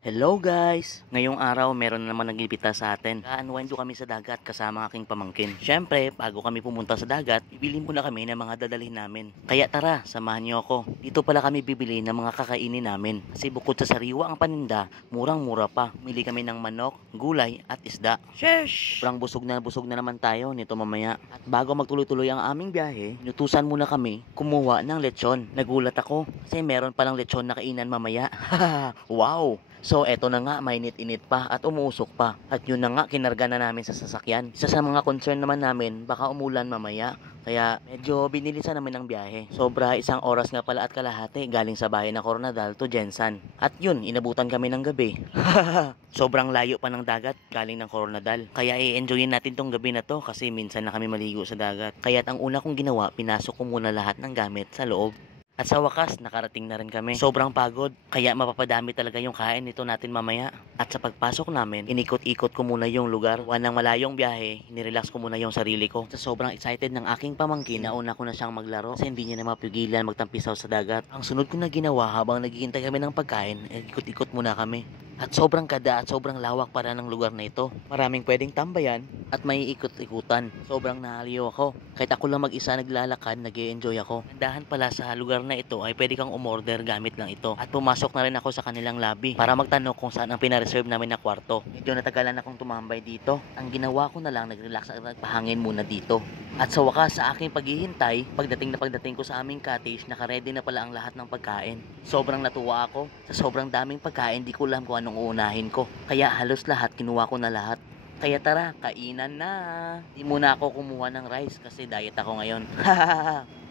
Hello guys! Ngayong araw meron na naman nagbibita sa atin. Ka-unwind kami sa dagat kasama aking pamangkin. Syempre, bago kami pumunta sa dagat, bibili muna kami ng mga dadalhin namin. Kaya tara, samahan niyo ako. Dito pala kami bibili ng mga kakainin namin. Kasi bukod sa sariwa ang paninda, murang-mura pa. Mili kami ng manok, gulay at isda. Sheesh! Sobrang busog na naman tayo nito mamaya. At bago magtuloy-tuloy ang aming biyahe, inutusan muna kami kumuha ng lechon. Nagulat ako kasi meron palang lechon na kainan mamaya. Wow! So eto na nga, mainit-init pa at umuusok pa. At yun na nga, kinarga na namin sa sasakyan. Isa sa mga concern naman namin, baka umulan mamaya. Kaya medyo binilisan namin ang biyahe. Sobra 1 oras nga pala at kalahati galing sa bahay ng Coronadal to Jensan. At yun, inabutan kami ng gabi. Sobrang layo pa ng dagat galing ng Coronadal. Kaya i-enjoyin natin tong gabi na to kasi minsan na kami maligo sa dagat. Kaya't ang una kong ginawa, pinasok ko muna lahat ng gamit sa loob. At sa wakas, nakarating na rin kami. Sobrang pagod, kaya mapapadami talaga yung kain nito natin mamaya. At sa pagpasok namin, inikot-ikot ko muna yung lugar. Ng malayong biyahe, nirelax ko muna yung sarili ko. Sa sobrang excited ng aking pamangkin, nauna ko na siyang maglaro kasi hindi niya na mapigilan magtampisaw sa dagat. Ang sunod ko na ginawa habang naghihintay kami ng pagkain, ikot-ikot muna kami. At sobrang kada at sobrang lawak para ng lugar na ito. Maraming pwedeng tambayan at may ikot-ikutan. Sobrang nahaliw ako. Kahit ako lang mag-isa naglalakad, nag-e-enjoy ako. Gandahan pala sa lugar na ito ay pwede kang umorder gamit lang ito. At pumasok na rin ako sa kanilang lobby para magtanong kung saan ang pinareserve namin na kwarto. Medyo natagalan akong tumambay dito. Ang ginawa ko na lang, nag-relax at nagpahangin muna dito. At sa wakas, sa aking paghihintay, pagdating ko sa aming cottage, nakaredy na pala ang lahat ng pagkain. Sobrang natuwa ako. Sa sobrang daming pagkain, di ko alam kung anong uunahin ko. Kaya halos lahat, kinuha ko na lahat. Kaya tara, kainan na. Di muna ako kumuha ng rice kasi diet ako ngayon.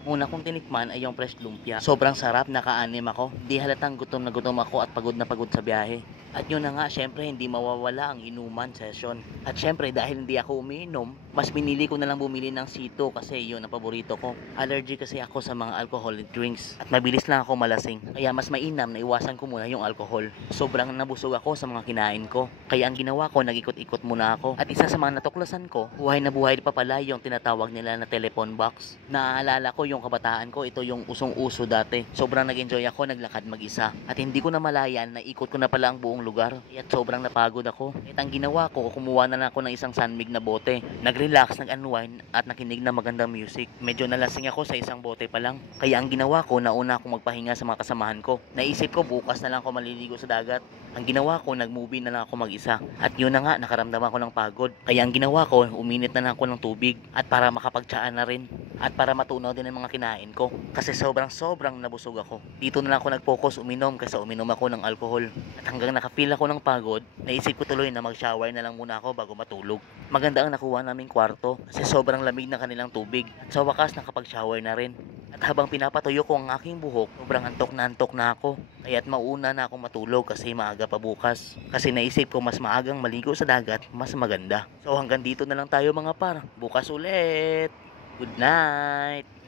Una kong tinikman ay yung fresh lumpia. Sobrang sarap, naka-anim ako. Di halatang gutom na gutom ako at pagod na pagod sa biyahe. At yun na nga, syempre hindi mawawala ang inuman session. At syempre dahil hindi ako umiinom, mas pinili ko na lang bumili ng sito kasi yun ang paborito ko. Allergy kasi ako sa mga alcoholic drinks. At mabilis lang ako malasing. Kaya mas mainam na iwasan ko muna yung alcohol. Sobrang nabusog ako sa mga kinain ko. Kaya ang ginawa ko, nag-ikot-ikot muna ako. At isa sa mga natuklasan ko, buhay na buhay pa pala yung tinatawag nila na telephone box. Naaalala ko yung kabataan ko, ito yung usong-uso dati. Sobrang nag-enjoy ako, naglakad mag-isa. At hindi ko na malayan na ikot ko na pala ang buong lugar. At sobrang napagod ako. At ang ginawa ko, kumuha na lang ako ng isang sunmig na bote. Nag-relax, nag-unwind at nakinig ng magandang music. Medyo nalasing ako sa isang bote pa lang. Kaya ang ginawa ko, nauna akong magpahinga sa mga kasamahan ko. Naisip ko, bukas na lang ako maliligo sa dagat. Ang ginawa ko, nag-movie na lang ako mag-isa. At yun na nga, nakaramdam ako ng pagod. Kaya ang ginawa ko, uminit na lang ako ng tubig. At para makapagtsaan na rin. At para matunaw din ang mga kinain ko. Kasi sobrang nabusog ako. Dito na lang ako nag-focus uminom kasi uminom ako ng alcohol. At hanggang nakafeel ako ng pagod, naisip ko tuloy na mag-shower na lang muna ako bago matulog. Maganda ang nakuha naming kwarto kasi sobrang lamig ng kanilang tubig. At sa wakas nakapag-shower na rin. At habang pinapatuyo ko ang aking buhok, sobrang antok na ako. Kaya't mauna na akong matulog kasi maaga pa bukas. Kasi naisip ko mas maagang maligo sa dagat, mas maganda. So hanggang dito na lang tayo mga par. Bukas ulit. Good night!